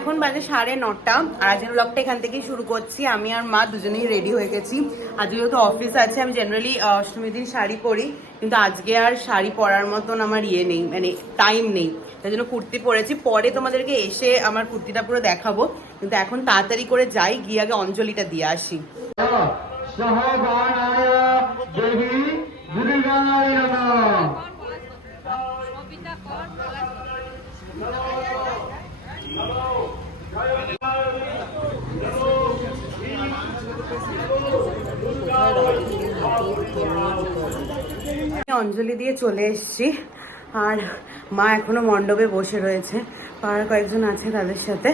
এখন বাজে 9:30 আর আজকের ব্লগটা এখান থেকেই শুরু করছি। আমি আর মা দুজনেই রেডি হয়ে গেছি। আজকে যেহেতু অফিস আছে, আমি জেনারেলি অষ্টমীর দিন শাড়ি পরি, কিন্তু আজকে আর শাড়ি পরার মতন আমার ইয়ে নেই, মানে টাইম নেই, তাই জন্য কুর্তি পরেছি। পরে তোমাদেরকে এসে আমার কুর্তিটা পুরো দেখাবো, কিন্তু এখন তাড়াতাড়ি করে যাই, গিয়ে আগে অঞ্জলিটা দিয়ে আসি। অঞ্জলি দিয়ে চলে এসেছি, আর মা এখনো মণ্ডপে বসে রয়েছে, পাড়ার কয়েকজন আছে তাদের সাথে।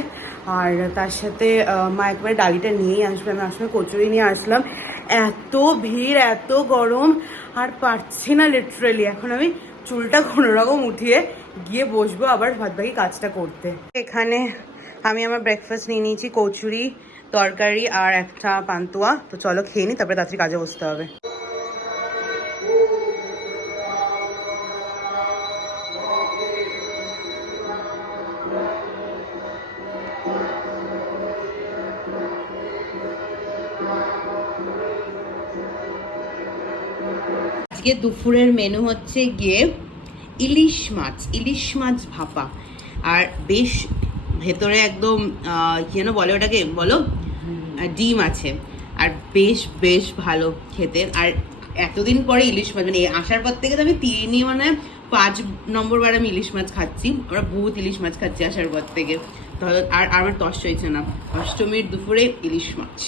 আর তার সাথে মা একবারে ডালিটা নিয়েই আসবে। আমি আসলে কচুরি নিয়ে আসলাম, এত ভিড়, এত গরম, আর পারছি না লিটারেলি। এখন আমি চুলটা কোনোরকম উঠিয়ে গিয়ে বসবো আবার বাদবাকি কাজটা করতে। এখানে আমি আমার ব্রেকফাস্ট নিয়ে নিয়েছি, কচুরি, তরকারি আর একটা পান্তুয়া। তো চলো খেয়ে নিই, তারপরে তাড়াতাড়ি কাজে বসতে হবে। আজকে দুপুরের মেনু হচ্ছে গিয়ে ইলিশ মাছ ভাপা, আর বেশ ভেতরে একদম যেন বলে ওটাকে বলো ডিম আছে, আর বেশ বেশ ভালো খেতে। আর এতদিন পরে ইলিশ মাছ, মানে আসার পর থেকে তো আমি 5 নম্বর বার আমি ইলিশ মাছ খাচ্ছি। আমরা বহুত ইলিশ মাছ খাচ্ছি আসার পর থেকে, আর আমার তস হয়েছে না। অষ্টমীর দুপুরে ইলিশ মাছ।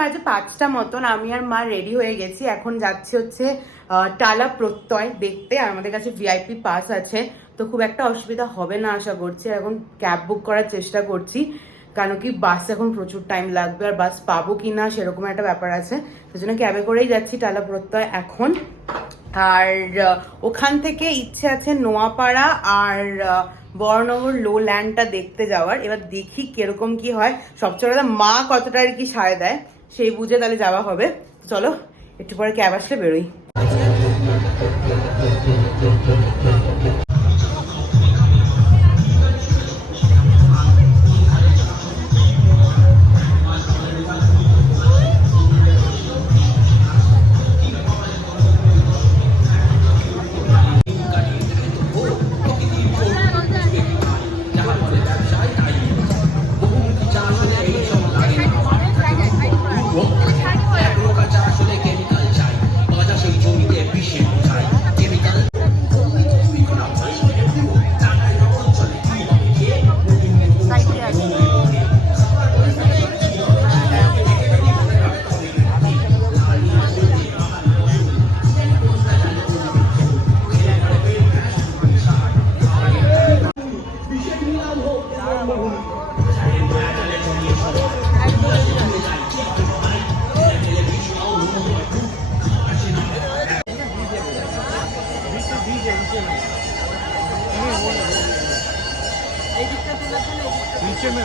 বাজে 5টা মতন, আমি আর মা রেডি হয়ে গেছি। এখন যাচ্ছি হচ্ছে টালা প্রত্যয় দেখতে, আর আমাদের কাছে ভিআইপি পাস আছে, তো খুব একটা অসুবিধা হবে না আশা করছি। এখন ক্যাব বুক করার চেষ্টা করছি, কারণ কি বাস এখন প্রচুর টাইম লাগবে, আর বাস পাবো কি না সেরকম একটা ব্যাপার আছে, সেই জন্য ক্যাবে করেই যাচ্ছি টালা প্রত্যয় এখন। আর ওখান থেকে ইচ্ছে আছে নোয়াপাড়া আর বড়নগর লো ল্যান্ডটা দেখতে যাওয়ার। এবার দেখি কিরকম কি হয়, সবচেয়ে মা কতটা আর কি সায় দেয় সেই বুঝে তাহলে যাওয়া হবে। চলো একটু পরে ক্যাব আসলে বেরোই। नीचे में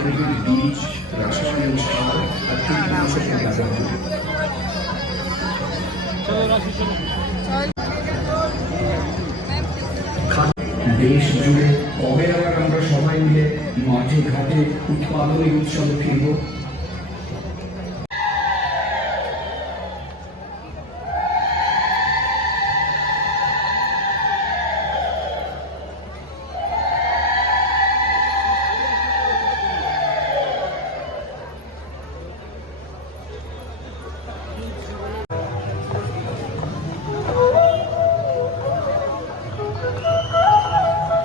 Evergreen Beach, Rashtriya Shahar, দেশ জুড়ে কবে আবার আমরা সবাই মিলে মাঠে ঘাটে উৎপাদনী উৎসবে ফিরব?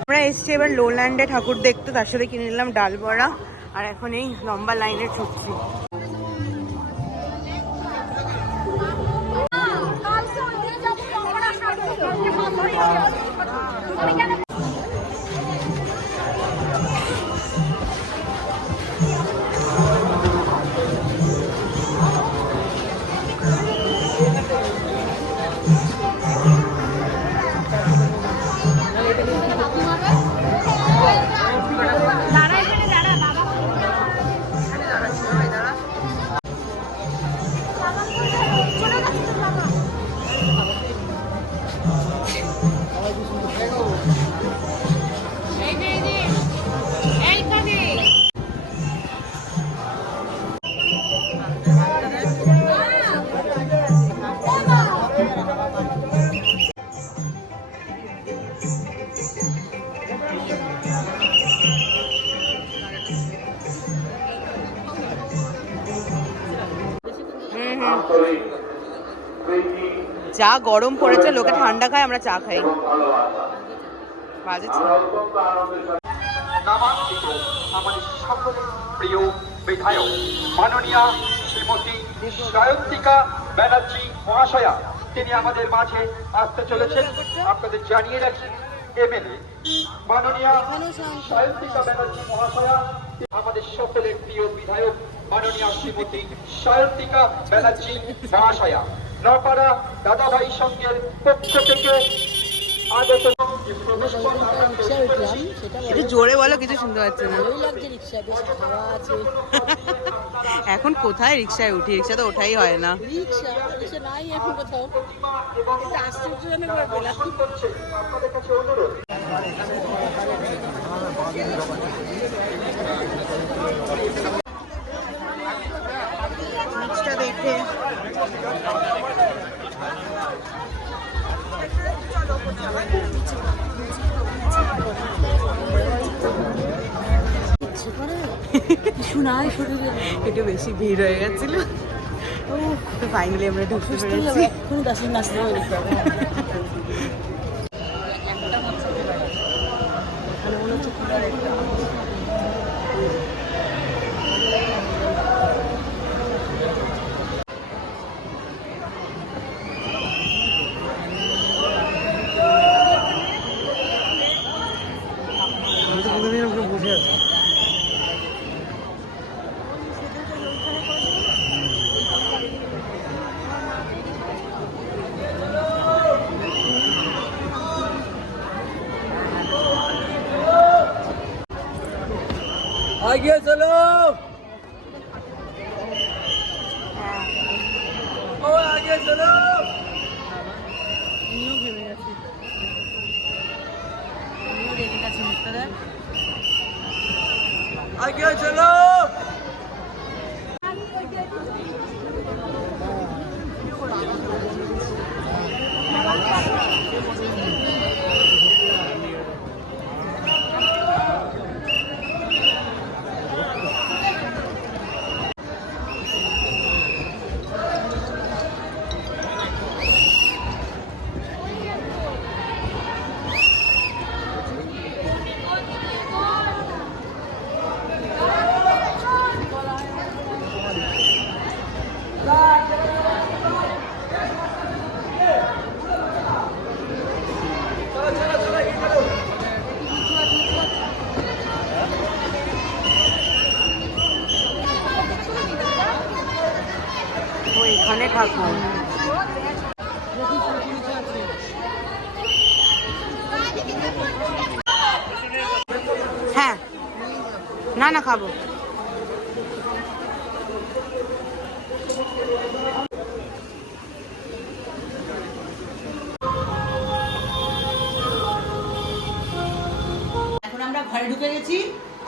আমরা এসছি এবার লোল্যান্ডে ঠাকুর দেখতে, তার সাথে কিনে নিলাম ডাল বড়া, আর এখন এই লম্বা লাইনে ছুটছি। যা গরম পড়েছে, লোকে ঠান্ডা খায়, আমরা চা খাই। বাজেছে আমাদের সকলের প্রিয় বিধায়ক মাননীয়া শ্রীমতী সায়ন্তিকা ব্যানার্জি মহাশয়া, তিনি আমাদের মাঝে আসতে চলেছেন। আপনাদের জানিয়ে রাখি, এমএলএ মাননীয়া সায়ন্তিকা ব্যানার্জি মহাশয়া, আমাদের সকলের প্রিয় বিধায়ক মাননীয়া শ্রীমতী সায়ন্তিকা ব্যানার্জি মহাশয়া, নপাড়া দাদাভাই সংঘের পক্ষ থেকে আগত। একটু জোরে বলো, কিছু শুনতে পাচ্ছি না। এখন কোথায় রিক্সায় উঠি? রিক্সা তো ওঠাই হয় না। দেখে একটু বেশি ভিড় হয়ে গেছিল, তো ফাইনালি আমরা ঢুকতে পেরেছি। বুঝে আছে आगे चलो, ओ आगे चलो। आगे चलो। এখানে ঠাকুর। হ্যাঁ, না না খাবো। ঘরে ঢুকে গেছি,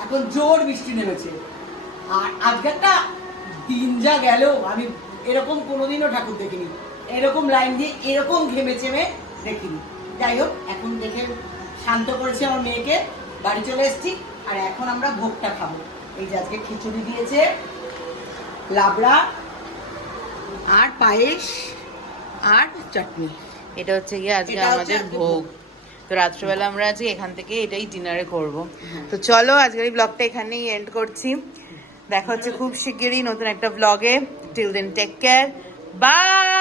এখন জোর বৃষ্টি নেমেছে। আর আজকেরটা দিন যা গেল, আমি এরকম কোনোদিনও ঠাকুর দেখিনি, এরকম লাইন দিয়ে এরকম ঘেমে চেমে দেখিনি। যাই হোক, এখন দেখে শান্ত করেছি আমার মেয়েকে, বাড়ি চলে এসেছি। আর এখন আমরা ভোগটা খাবো। এই যে আজকে খিচুড়ি দিয়েছে, লাবড়া আর পায়েস আর চাটনি। এটা হচ্ছে গিয়ে আজকে এটা হচ্ছে আমাদের আজকে ভোগ। তো রাত্রেবেলা আমরা আজকে এখান থেকে এটাই ডিনারে করব। তো চলো আজকের এই ব্লগটা এখানেই এন্ড করছি। দেখা হচ্ছে খুব শিগগিরই নতুন একটা ব্লগে। Till then take care, by.